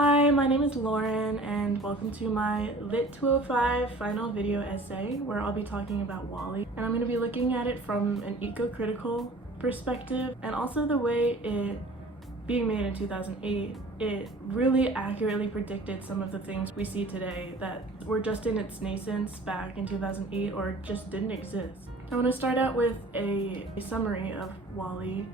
Hi, my name is Lauren and welcome to my Lit 205 final video essay where I'll be talking about WALL-E, and I'm going to be looking at it from an eco-critical perspective and also the way it, being made in 2008, it really accurately predicted some of the things we see today that were just in its nascence back in 2008 or just didn't exist. I want to start out with a summary of WALL-E.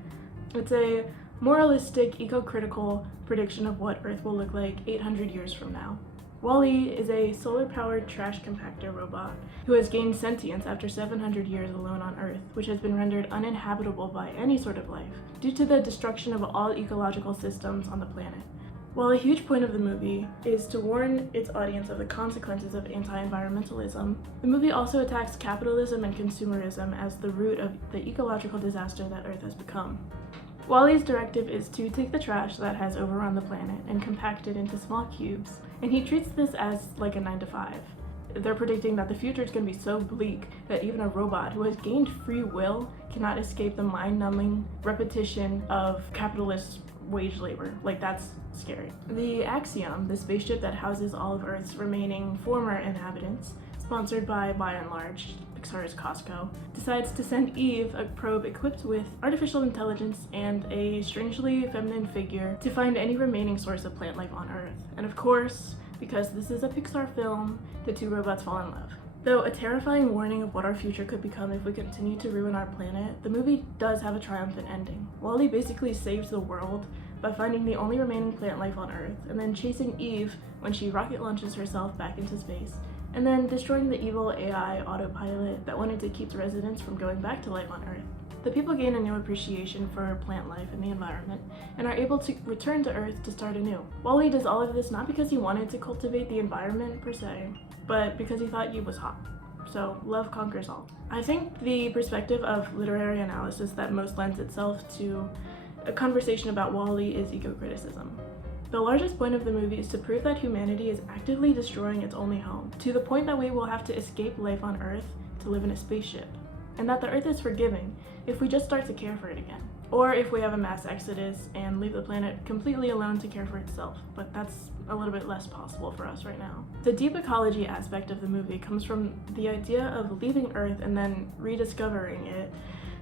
It's a moralistic, eco-critical prediction of what Earth will look like 800 years from now. WALL-E is a solar-powered trash compactor robot who has gained sentience after 700 years alone on Earth, which has been rendered uninhabitable by any sort of life due to the destruction of all ecological systems on the planet. While a huge point of the movie is to warn its audience of the consequences of anti-environmentalism, the movie also attacks capitalism and consumerism as the root of the ecological disaster that Earth has become. WALL-E's directive is to take the trash that has overrun the planet and compact it into small cubes, and he treats this as like a 9-to-5. They're predicting that the future is going to be so bleak that even a robot who has gained free will cannot escape the mind-numbing repetition of capitalist wage labor. Like, that's scary. The Axiom, the spaceship that houses all of Earth's remaining former inhabitants, sponsored by and large, Pixar's Costco, decides to send Eve, a probe equipped with artificial intelligence and a strangely feminine figure, to find any remaining source of plant life on Earth. And of course, because this is a Pixar film, the two robots fall in love. Though a terrifying warning of what our future could become if we continue to ruin our planet, the movie does have a triumphant ending. WALL-E basically saves the world by finding the only remaining plant life on Earth, and then chasing Eve when she rocket launches herself back into space, and then destroying the evil AI autopilot that wanted to keep the residents from going back to life on Earth. The people gain a new appreciation for plant life and the environment, and are able to return to Earth to start anew. WALL-E does all of this not because he wanted to cultivate the environment per se, but because he thought Eve was hot. So love conquers all. I think the perspective of literary analysis that most lends itself to a conversation about WALL-E is eco-criticism. The largest point of the movie is to prove that humanity is actively destroying its only home, to the point that we will have to escape life on Earth to live in a spaceship, and that the Earth is forgiving if we just start to care for it again. Or if we have a mass exodus and leave the planet completely alone to care for itself, but that's a little bit less possible for us right now. The deep ecology aspect of the movie comes from the idea of leaving Earth and then rediscovering it,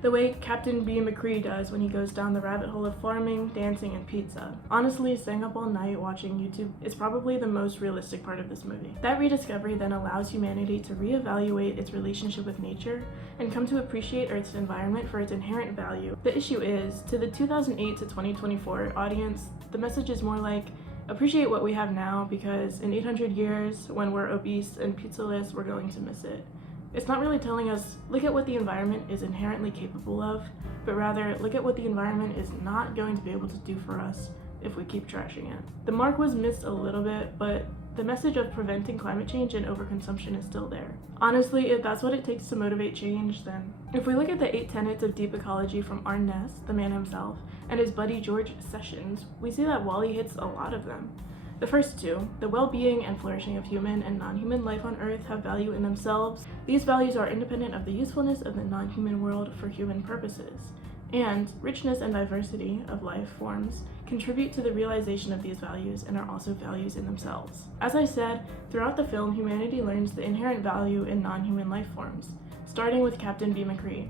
the way Captain B. McCree does when he goes down the rabbit hole of farming, dancing, and pizza. Honestly, staying up all night watching YouTube is probably the most realistic part of this movie. That rediscovery then allows humanity to reevaluate its relationship with nature and come to appreciate Earth's environment for its inherent value. The issue is, to the 2008 to 2024 audience, the message is more like, appreciate what we have now because in 800 years, when we're obese and pizzaless, we're going to miss it. It's not really telling us, look at what the environment is inherently capable of, but rather, look at what the environment is not going to be able to do for us if we keep trashing it. The mark was missed a little bit, but the message of preventing climate change and overconsumption is still there. Honestly, if that's what it takes to motivate change, then if we look at the 8 tenets of deep ecology from Arne Ness, the man himself, and his buddy George Sessions, we see that WALL-E hits a lot of them. The first two, the well-being and flourishing of human and non-human life on Earth, have value in themselves. These values are independent of the usefulness of the non-human world for human purposes. And richness and diversity of life forms contribute to the realization of these values and are also values in themselves. As I said, throughout the film, humanity learns the inherent value in non-human life forms, starting with Captain B. McCree.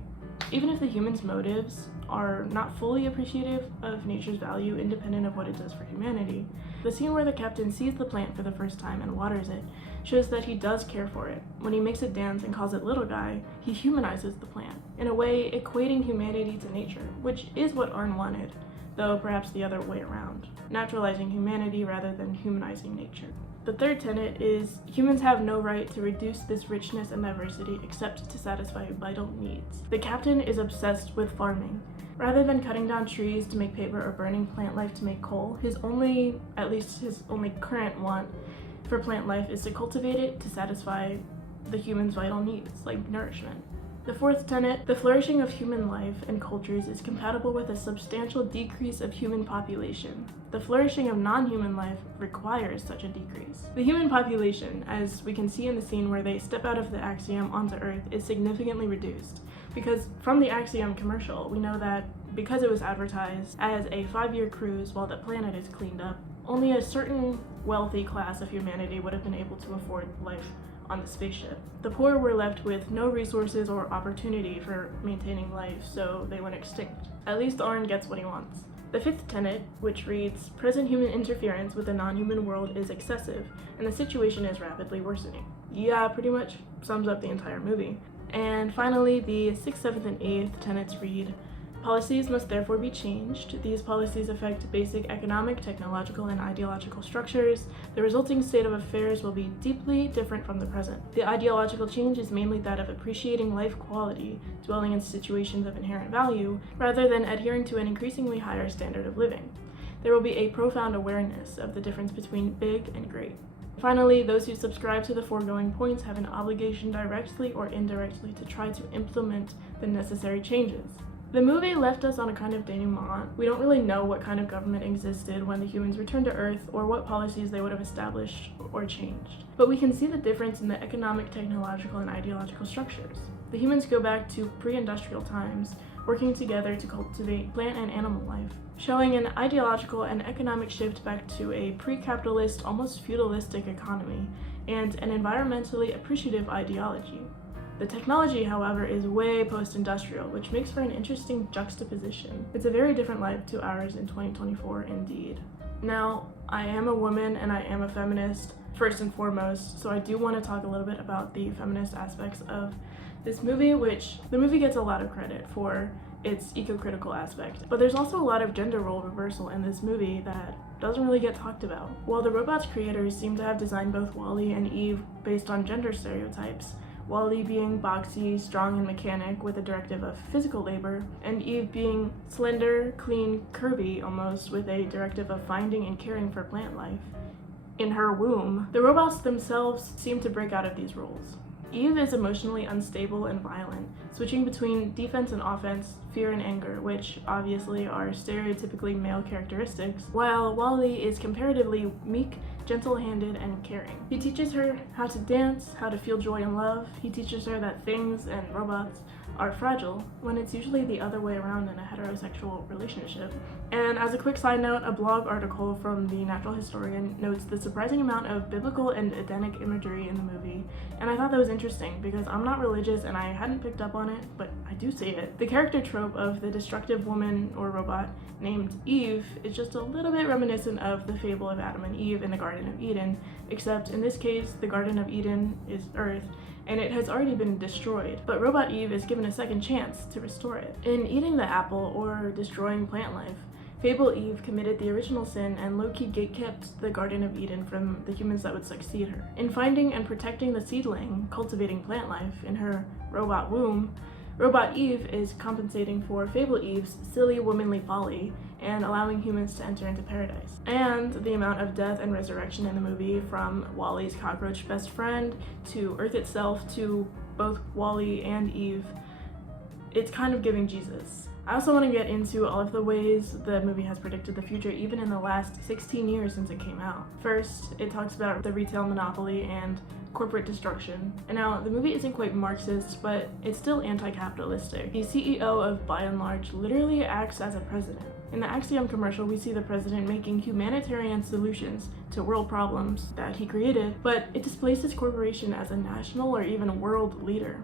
Even if the human's motives are not fully appreciative of nature's value independent of what it does for humanity, the scene where the captain sees the plant for the first time and waters it shows that he does care for it. When he makes it dance and calls it little guy, he humanizes the plant, in a way equating humanity to nature, which is what Arne wanted, though perhaps the other way around, naturalizing humanity rather than humanizing nature. The third tenet is humans have no right to reduce this richness and diversity except to satisfy vital needs. The captain is obsessed with farming. Rather than cutting down trees to make paper or burning plant life to make coal, his only current want for plant life is to cultivate it to satisfy the human's vital needs, like nourishment. The fourth tenet, the flourishing of human life and cultures is compatible with a substantial decrease of human population. The flourishing of non-human life requires such a decrease. The human population, as we can see in the scene where they step out of the Axiom onto Earth, is significantly reduced. Because from the Axiom commercial, we know that because it was advertised as a 5-year cruise while the planet is cleaned up, Only a certain wealthy class of humanity would have been able to afford life on the spaceship. The poor were left with no resources or opportunity for maintaining life, so they went extinct. At least Arn gets what he wants. The fifth tenet, which reads, present human interference with the non-human world is excessive, and the situation is rapidly worsening. Yeah, pretty much sums up the entire movie. And finally, the sixth, seventh, and eighth tenets read, policies must therefore be changed. These policies affect basic economic, technological, and ideological structures. The resulting state of affairs will be deeply different from the present. The ideological change is mainly that of appreciating life quality, dwelling in situations of inherent value, rather than adhering to an increasingly higher standard of living. There will be a profound awareness of the difference between big and great. Finally, those who subscribe to the foregoing points have an obligation directly or indirectly to try to implement the necessary changes. The movie left us on a kind of denouement. We don't really know what kind of government existed when the humans returned to Earth or what policies they would have established or changed. But we can see the difference in the economic, technological, and ideological structures. The humans go back to pre-industrial times, working together to cultivate plant and animal life, showing an ideological and economic shift back to a pre-capitalist, almost feudalistic economy, and an environmentally appreciative ideology. The technology, however, is way post-industrial, which makes for an interesting juxtaposition. It's a very different life to ours in 2024 indeed. Now, I am a woman and I am a feminist first and foremost, so I do want to talk a little bit about the feminist aspects of this movie, which the movie gets a lot of credit for its eco-critical aspect. But there's also a lot of gender role reversal in this movie that doesn't really get talked about. While the robot's creators seem to have designed both Wall-E and Eve based on gender stereotypes, Wall-E being boxy, strong, and mechanic with a directive of physical labor, and Eve being slender, clean, curvy almost with a directive of finding and caring for plant life in her womb, the robots themselves seem to break out of these roles. Eve is emotionally unstable and violent, switching between defense and offense, fear and anger, which obviously are stereotypically male characteristics, while Wall-E is comparatively meek, gentle-handed, and caring. He teaches her how to dance, how to feel joy and love. He teaches her that things and robots are fragile, when it's usually the other way around in a heterosexual relationship. And as a quick side note, a blog article from the Natural Historian notes the surprising amount of biblical and Edenic imagery in the movie, and I thought that was interesting because I'm not religious and I hadn't picked up on it, but I do see it. The character trope of the destructive woman or robot named Eve is just a little bit reminiscent of the fable of Adam and Eve in the Garden of Eden, except in this case, the Garden of Eden is Earth, and it has already been destroyed, but Robot Eve is given a second chance to restore it. In eating the apple or destroying plant life, Fable Eve committed the original sin and low-key gatekept the Garden of Eden from the humans that would succeed her. In finding and protecting the seedling, cultivating plant life in her robot womb, Robot Eve is compensating for Fable Eve's silly womanly folly and allowing humans to enter into paradise. And the amount of death and resurrection in the movie, from Wall-E's cockroach best friend to Earth itself to both Wall-E and Eve, it's kind of giving Jesus. I also want to get into all of the ways the movie has predicted the future even in the last 16 years since it came out. First, it talks about the retail monopoly and corporate destruction. And now, the movie isn't quite Marxist, but it's still anti-capitalistic. The CEO of By and Large literally acts as a president. In the Axiom commercial, we see the president making humanitarian solutions to world problems that he created, but it displays his corporation as a national or even world leader.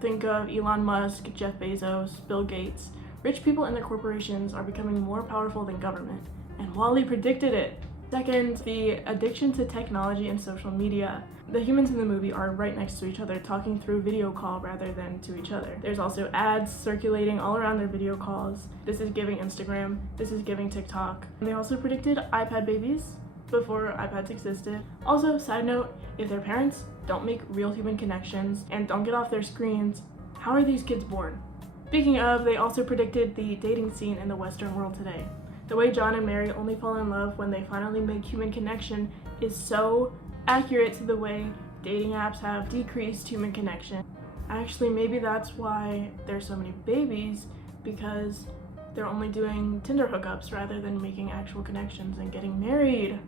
Think of Elon Musk, Jeff Bezos, Bill Gates. Rich people and their corporations are becoming more powerful than government, and Wall-E predicted it. Second, the addiction to technology and social media. The humans in the movie are right next to each other, talking through video call rather than to each other. There's also ads circulating all around their video calls. This is giving Instagram, this is giving TikTok. And they also predicted iPad babies before iPads existed. Also, side note, if their parents don't make real human connections and don't get off their screens, how are these kids born? Speaking of, they also predicted the dating scene in the Western world today. The way John and Mary only fall in love when they finally make human connection is so accurate to the way dating apps have decreased human connection. Actually, maybe that's why there's so many babies, because they're only doing Tinder hookups rather than making actual connections and getting married.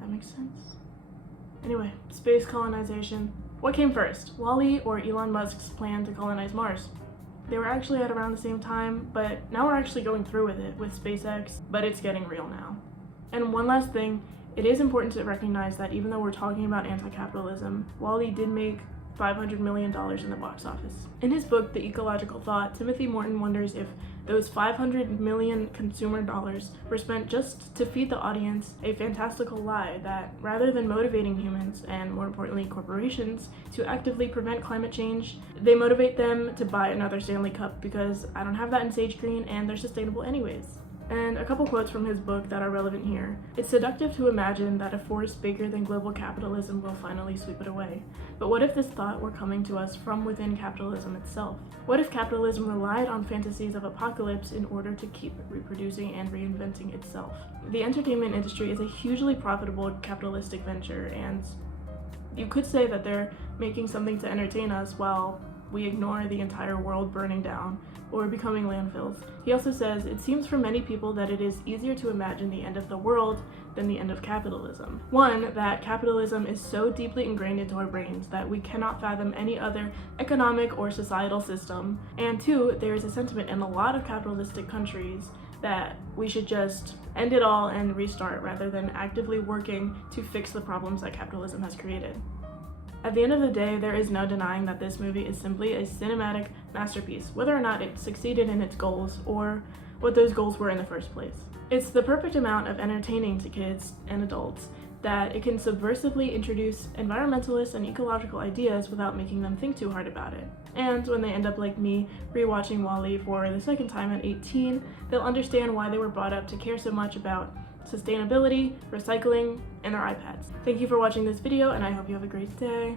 That makes sense? Anyway, space colonization. What came first, Wall-E or Elon Musk's plan to colonize Mars? They were actually at around the same time, but now we're actually going through with it with SpaceX, but it's getting real now. And one last thing, it is important to recognize that even though we're talking about anti-capitalism, WALL-E did make $500 million in the box office. In his book, The Ecological Thought, Timothy Morton wonders if those 500 million consumer dollars were spent just to feed the audience a fantastical lie that rather than motivating humans, and more importantly corporations, to actively prevent climate change, they motivate them to buy another Stanley Cup because I don't have that in sage green and they're sustainable anyways. And a couple quotes from his book that are relevant here. It's seductive to imagine that a force bigger than global capitalism will finally sweep it away. But what if this thought were coming to us from within capitalism itself? What if capitalism relied on fantasies of apocalypse in order to keep reproducing and reinventing itself? The entertainment industry is a hugely profitable capitalistic venture, and you could say that they're making something to entertain us while we ignore the entire world burning down or becoming landfills. He also says, it seems for many people that it is easier to imagine the end of the world than the end of capitalism. One, that capitalism is so deeply ingrained into our brains that we cannot fathom any other economic or societal system. And two, there is a sentiment in a lot of capitalistic countries that we should just end it all and restart rather than actively working to fix the problems that capitalism has created. At the end of the day, there is no denying that this movie is simply a cinematic masterpiece, whether or not it succeeded in its goals or what those goals were in the first place. It's the perfect amount of entertaining to kids and adults that it can subversively introduce environmentalist and ecological ideas without making them think too hard about it. And when they end up like me, rewatching WALL-E for the second time at 18, they'll understand why they were brought up to care so much about sustainability, recycling, and their iPads. Thank you for watching this video, and I hope you have a great day.